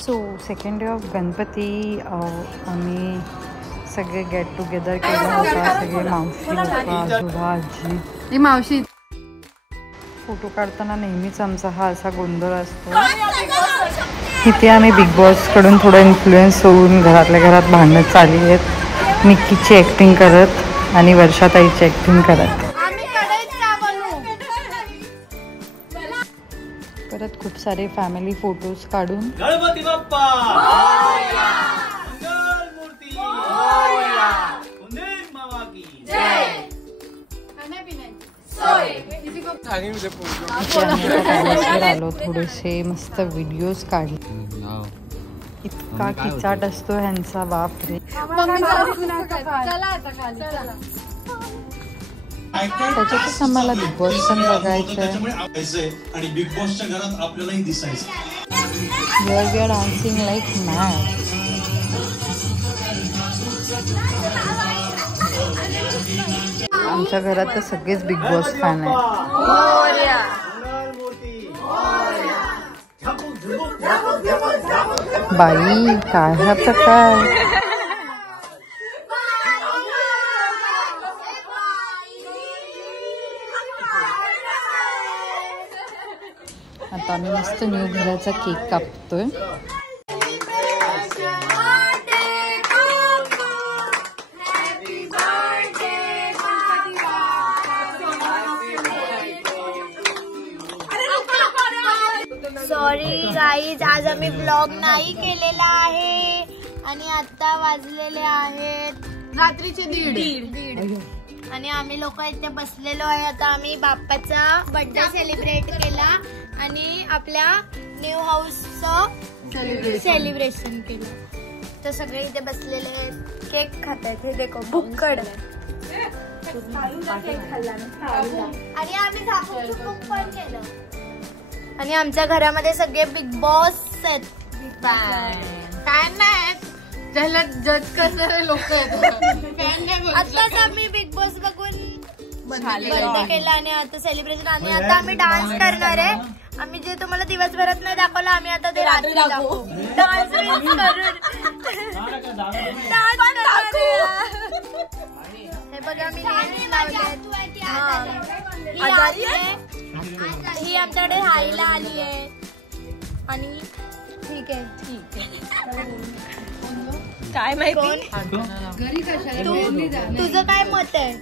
So second day of Ganpati आम्ही सगळे get together केलं होता. सगळे मावशी आजोबा आजी मावशी. फोटो काढताना नेहमीच आमचा हा असा गोंधळ असतो. इथे आम्ही बिग बॉस कडून थोडं इन्फ्लुएन्स होऊन घरातल्या घरात भांडणं चालली आहेत. निक्कीची ॲक्टिंग करत आणि वर्षाताईची ॲक्टिंग करत. परत खूप सारे फॅमिली फोटोज काढून गणपती बाप्पा मंगलमूर्ती मामा की जय. आलो थोडेसे मस्त व्हिडिओज काढले. इतका खिचाट असतो ह्यांचा बापरे. त्याच्यातच आम्हाला बिग बॉस पण बघायचं आणि बिग बॉसच्या घरात आपल्यालाही दिसायचं. We are dancing like mad. आमच्या घरात तर सगळेच बिग बॉस फॅन आहेत. बाई काय हा प्रकार. आता आम्ही मस्त न्यू घराचा केक कापतोय. सॉरी गाईज, आज आम्ही ब्लॉग नाही केलेला आहे आणि आता वाजलेले आहेत रात्रीचे 1:30 आणि आम्ही लोक इथे बसलेलो आहे. आता आम्ही बाप्पाचा बर्थडे सेलिब्रेट केला आणि आपल्या न्यू हाऊसचं सेलिब्रेशन केलं. तर सगळे इथे बसलेले केक खात आहेत. हे देखो भुक्कड. आणि आम्ही झाकून पण केलं. आणि आमच्या घरामध्ये सगळे बिग बॉस आहेत. काय नाही त्याला जज करणारे लोक आहेत. आताच आम्ही बिग बॉस बघून बंद केलं आणि आता सेलिब्रेशन. आणि आता आम्ही डान्स करणार आहे. आम्ही जे तुम्हाला दिवसभरात नाही दाखवलं आम्ही आता ते रात्री दाखवू. डान्स करून हे बघा मी ही आमच्याकडे राहायला आली आहे. आणि ठीक आहे काय माहिती तुझं काय मत आहे.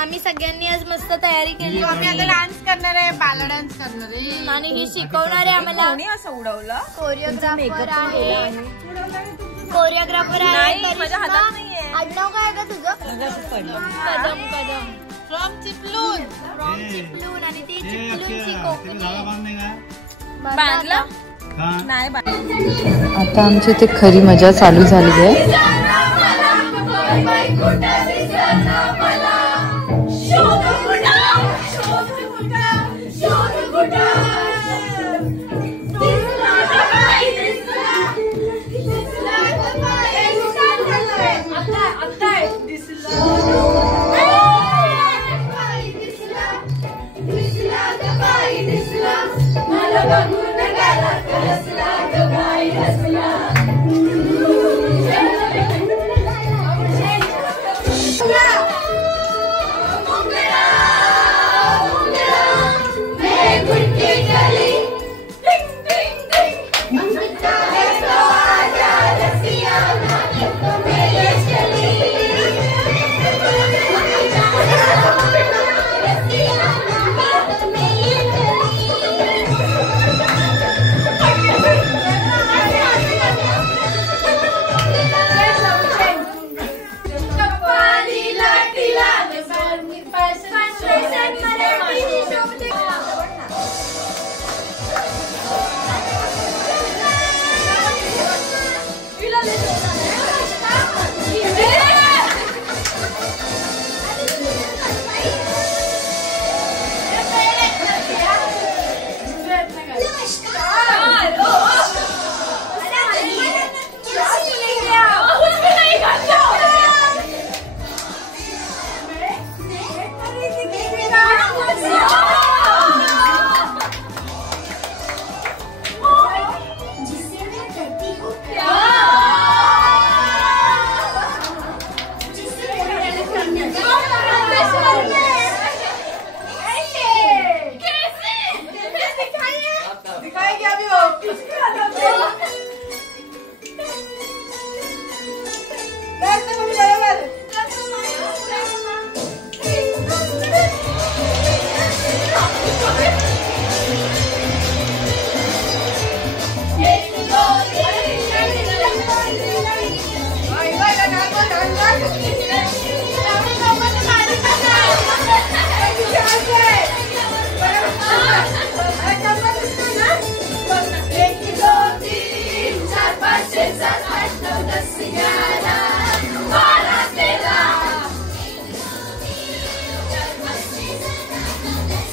आम्ही सगळ्यांनी आज मस्त तयारी केली. आम्ही आता डान्स करणार आहे, बाला डान्स करणार आहे आणि ही शिकवणार आहे आम्हाला. असं उडवलं कोरिओग्राफर आहे. कोरिओग्राफर आहे. आडनाव काय का तुझं. कदम कदम फ्रॉम चिपलून. आणि ती चिपलूनची कोकणी. बांधलं नाही. आता आमची इथे खरी मजा चालू झाली आहे.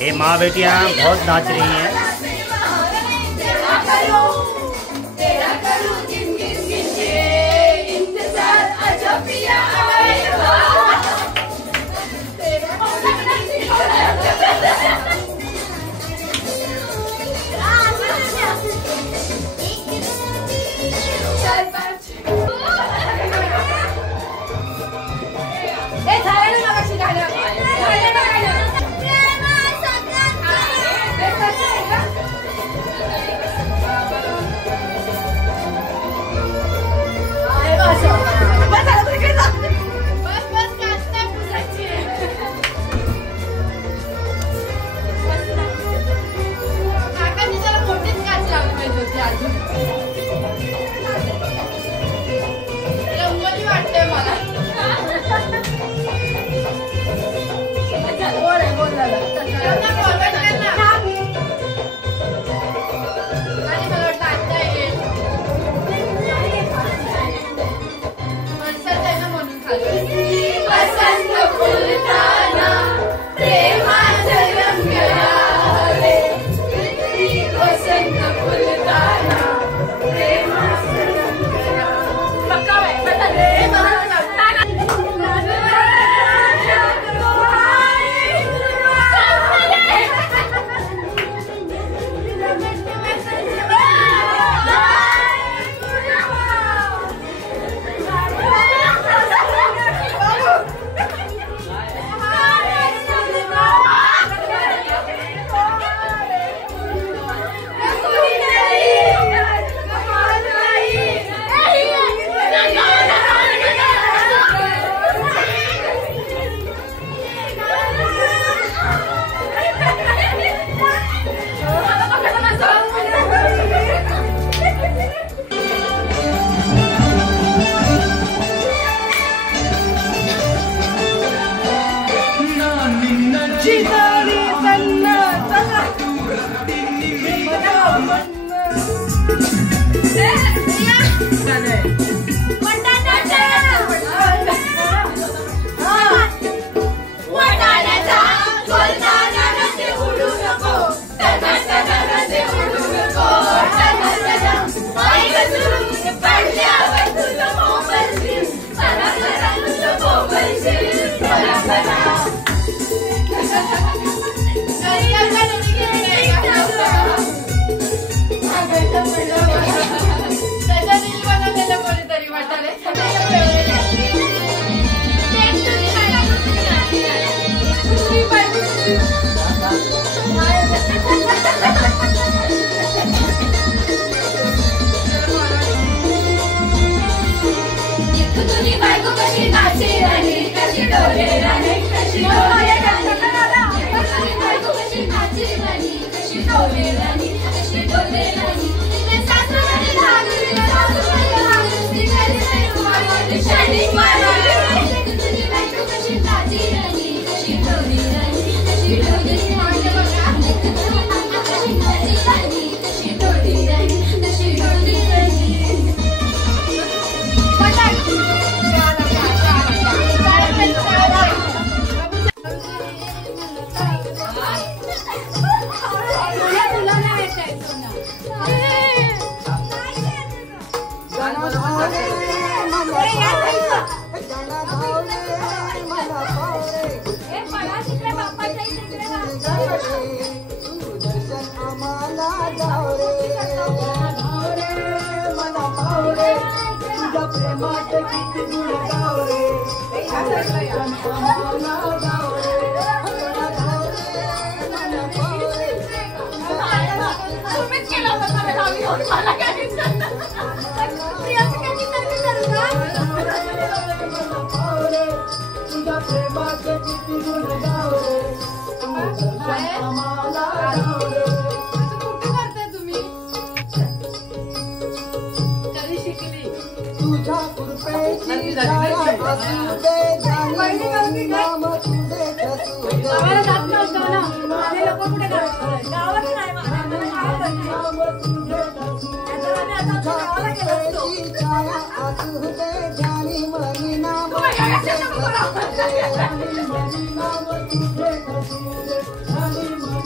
ये माँ बेटियाँ बहुत नाच रही हैं।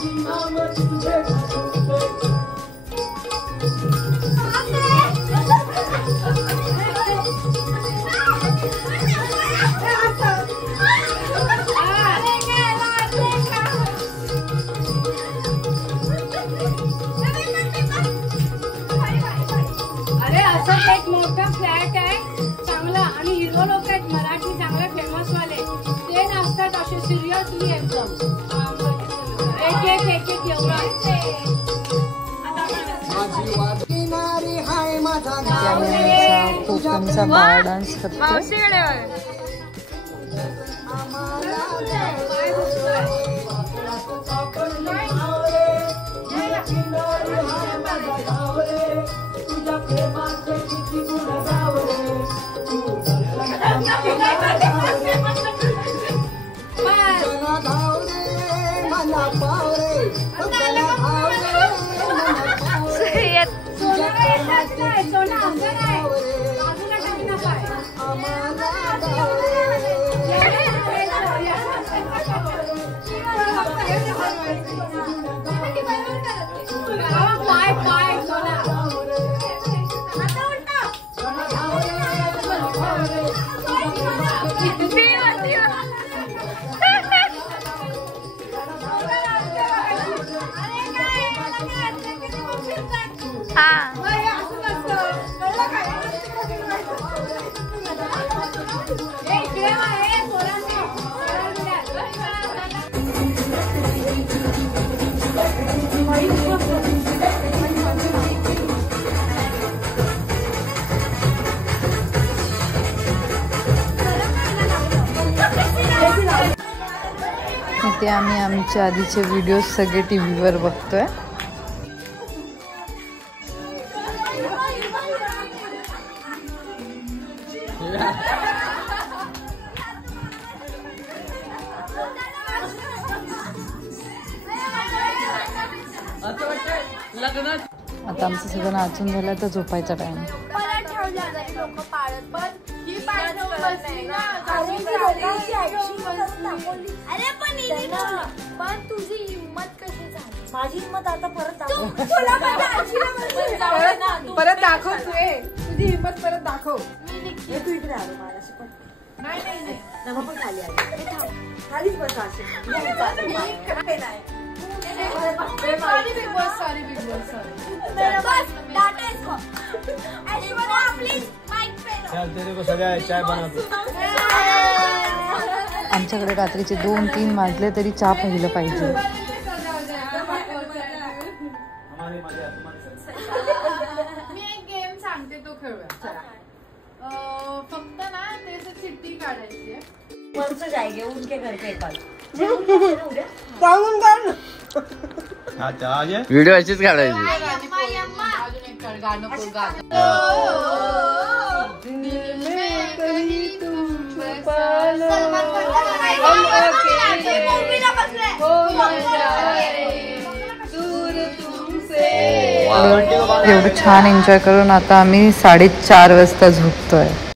अरे असं एक मोठं फ्लॅट आहे चांगला आणि हिरो लोक आहेत मराठी चांगले फेमस वाले ते नाचतात असे सिरियसली एकदम एक एवढं कोकणचा बाळ डान्स करतोय. इथे आम्ही आमच्या आधीचे व्हिडिओ सगळे टीव्हीवर बघतोय. आता आमचं सगळं नाचून झालं तर झोपायचा टाइम. पण तुझी हिंमत कशी झाली? माझी हिंमत आता परत परत दाखव तुझी हिंमत परत दाखव. तू इकडे आलो माझ्याशी पण नाही नमा पण खाली आली खालीच बस अशी सॉरी बिग बॉस चाय बनवतो. आमच्याकडे रात्रीचे 2-3 वाजले तरी चहा पहिलं पाहिजे. मी एक गेम सांगते तो खेळूया. फक्त ना त्याचं चिठ्ठी काढायची आहे. परसों जाएंगे उनके घर पे कल. व्हिडिओ अशीच काढायची. अजून एक गाणं एवढं छान एन्जॉय करून आता आम्ही 4:30 वाजता झोपतोय.